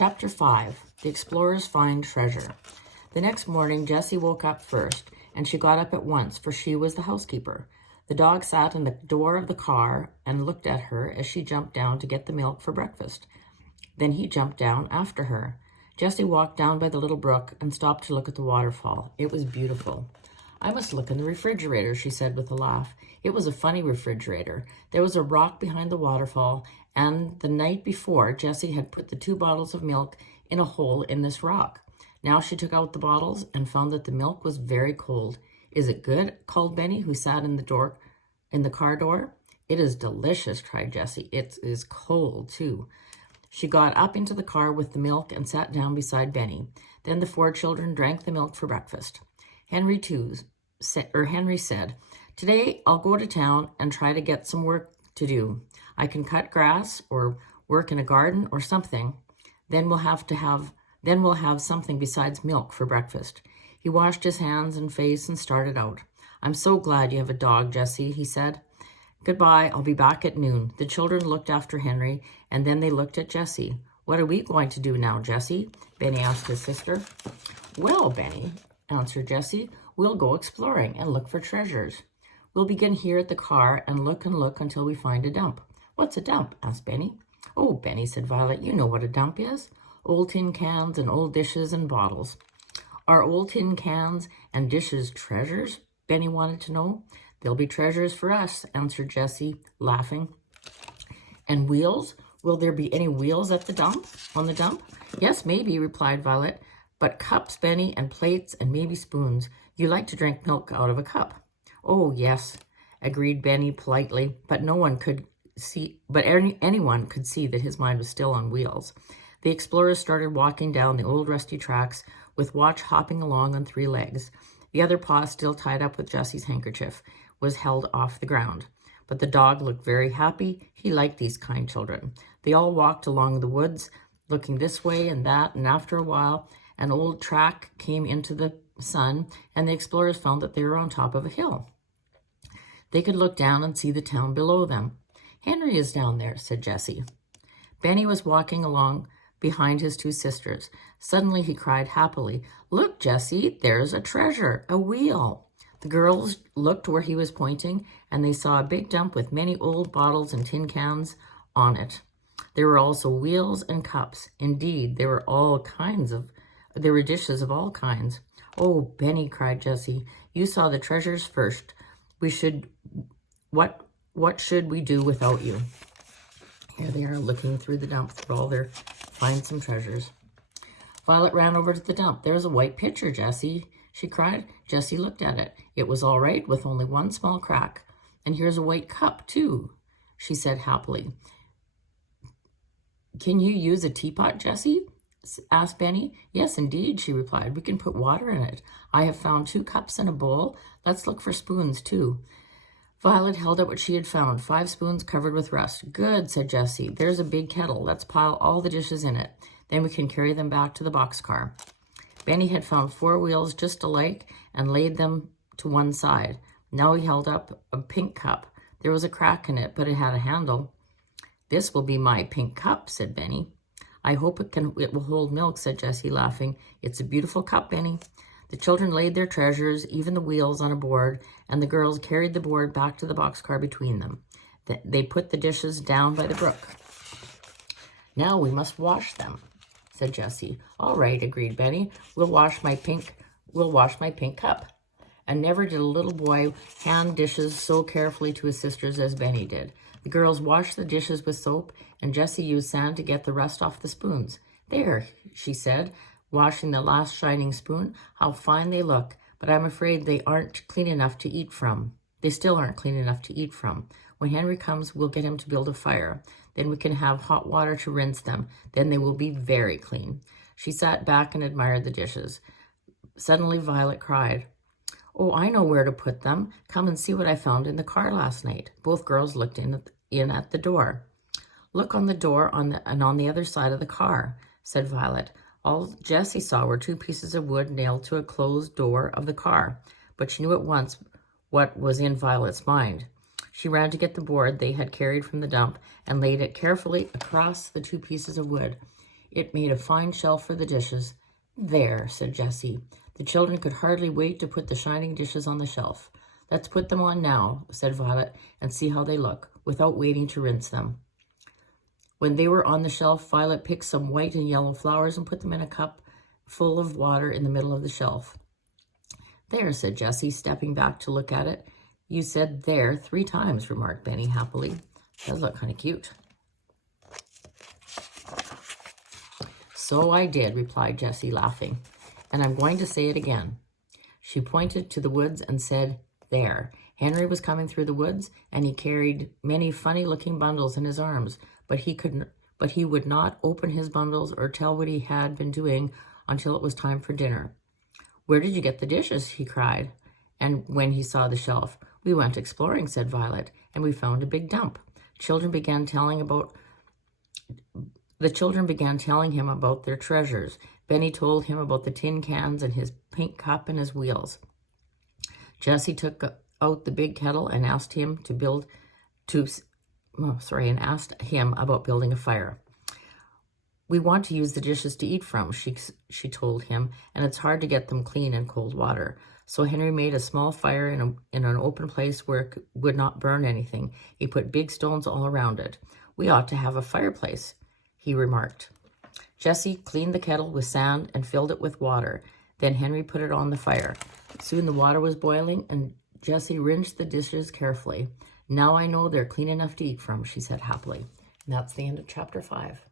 Chapter 5. The Explorers Find Treasure. The next morning, Jessie woke up first, and she got up at once, for she was the housekeeper. The dog sat in the door of the car and looked at her as she jumped down to get the milk for breakfast. Then he jumped down after her. Jessie walked down by the little brook and stopped to look at the waterfall. It was beautiful. "I must look in the refrigerator," she said with a laugh. It was a funny refrigerator. There was a rock behind the waterfall, and the night before, Jessie had put the 2 bottles of milk in a hole in this rock. Now she took out the bottles and found that the milk was very cold. "Is it good?" called Benny, who sat in the car door. "It is delicious," cried Jessie. "It is cold, too." She got up into the car with the milk and sat down beside Benny. Then the 4 children drank the milk for breakfast. Henry said, "Today I'll go to town and try to get some work to do. I can cut grass or work in a garden or something. Then we'll have something besides milk for breakfast." He washed his hands and face and started out. "I'm so glad you have a dog, Jessie," he said. "Goodbye, I'll be back at noon." The children looked after Henry, and then they looked at Jessie. "What are we going to do now, Jessie?" Benny asked his sister. "Well, Benny," answered Jessie, "we'll go exploring and look for treasures. We'll begin here at the car and look until we find a dump." "What's a dump?" asked Benny. "Oh, Benny," said Violet, "you know what a dump is. Old tin cans and old dishes and bottles." "Are old tin cans and dishes treasures?" Benny wanted to know. "They'll be treasures for us," answered Jessie, laughing. "And wheels? Will there be any wheels on the dump?" "Yes, maybe," replied Violet. "But cups, Benny, and plates, and maybe spoons. You like to drink milk out of a cup." "Oh, yes," agreed Benny politely, but anyone could see that his mind was still on wheels. The explorers started walking down the old rusty tracks, with Watch hopping along on 3 legs. The other paw, still tied up with Jessie's handkerchief, was held off the ground. But the dog looked very happy. He liked these kind children. They all walked along the woods, looking this way and that, and after a while, an old track came into the sun, and the explorers found that they were on top of a hill. They could look down and see the town below them. "Henry is down there," said Jessie. Benny was walking along behind his 2 sisters. Suddenly he cried happily, "Look, Jessie, there's a treasure, a wheel." The girls looked where he was pointing, and they saw a big dump with many old bottles and tin cans on it. There were also wheels and cups. Indeed, there were dishes of all kinds. "Oh, Benny," cried Jessie, "you saw the treasures first. What should we do without you?" Here they are looking through the dump through all their find some treasures. Violet ran over to the dump. "There's a white pitcher, Jessie," she cried. Jessie looked at it. It was all right, with only one small crack. "And here's a white cup, too," she said happily. "Can you use a teapot, Jessie?" asked Benny. "Yes, indeed," she replied. "We can put water in it. I have found 2 cups and a bowl. Let's look for spoons, too." Violet held up what she had found, 5 spoons covered with rust. "Good," said Jessie. "There's a big kettle. Let's pile all the dishes in it. Then we can carry them back to the boxcar." Benny had found 4 wheels just alike and laid them to one side. Now he held up a pink cup. There was a crack in it, but it had a handle. "This will be my pink cup," said Benny. "I hope it will hold milk," said Jessie, laughing. "It's a beautiful cup, Benny." The children laid their treasures, even the wheels, on a board, and the girls carried the board back to the boxcar between them. They put the dishes down by the brook. "Now we must wash them," said Jessie. "All right," agreed Benny. We'll wash my pink cup." And never did a little boy hand dishes so carefully to his sisters as Benny did. The girls washed the dishes with soap, and Jessie used sand to get the rust off the spoons. "There," she said, washing the last shining spoon. "How fine they look, but I'm afraid they aren't clean enough to eat from. They still aren't clean enough to eat from. When Henry comes, we'll get him to build a fire. Then we can have hot water to rinse them. Then they will be very clean." She sat back and admired the dishes. Suddenly Violet cried, "Oh, I know where to put them. Come and see what I found in the car last night." Both girls looked in at the door. "Look on the door on the other side of the car," said Violet. All Jessie saw were 2 pieces of wood nailed to a closed door of the car, but she knew at once what was in Violet's mind. She ran to get the board they had carried from the dump and laid it carefully across the 2 pieces of wood. It made a fine shelf for the dishes. There, said Jessie. The children could hardly wait to put the shining dishes on the shelf. Let's put them on now, said Violet, and see how they look, without waiting to rinse them. When they were on the shelf, Violet picked some white and yellow flowers and put them in a cup full of water in the middle of the shelf. There, said Jessie, stepping back to look at it. You said there 3 times, remarked Benny happily. Does look kind of cute. So I did, replied Jessie, laughing, and I'm going to say it again. She pointed to the woods and said, there. Henry was coming through the woods, and he carried many funny-looking bundles in his arms, but he would not open his bundles or tell what he had been doing until it was time for dinner. Where did you get the dishes? He cried, and when he saw the shelf. We went exploring, said Violet, and we found a big dump. The children began telling him about their treasures. Benny told him about the tin cans and his pink cup and his wheels. Jessie took out the big kettle and asked him about building a fire. We want to use the dishes to eat from, she told him, and it's hard to get them clean in cold water. So Henry made a small fire in an open place where it would not burn anything. He put big stones all around it. We ought to have a fireplace, he remarked. Jessie cleaned the kettle with sand and filled it with water. Then Henry put it on the fire. Soon the water was boiling, and Jessie rinsed the dishes carefully. Now I know they're clean enough to eat from, she said happily. And that's the end of chapter 5.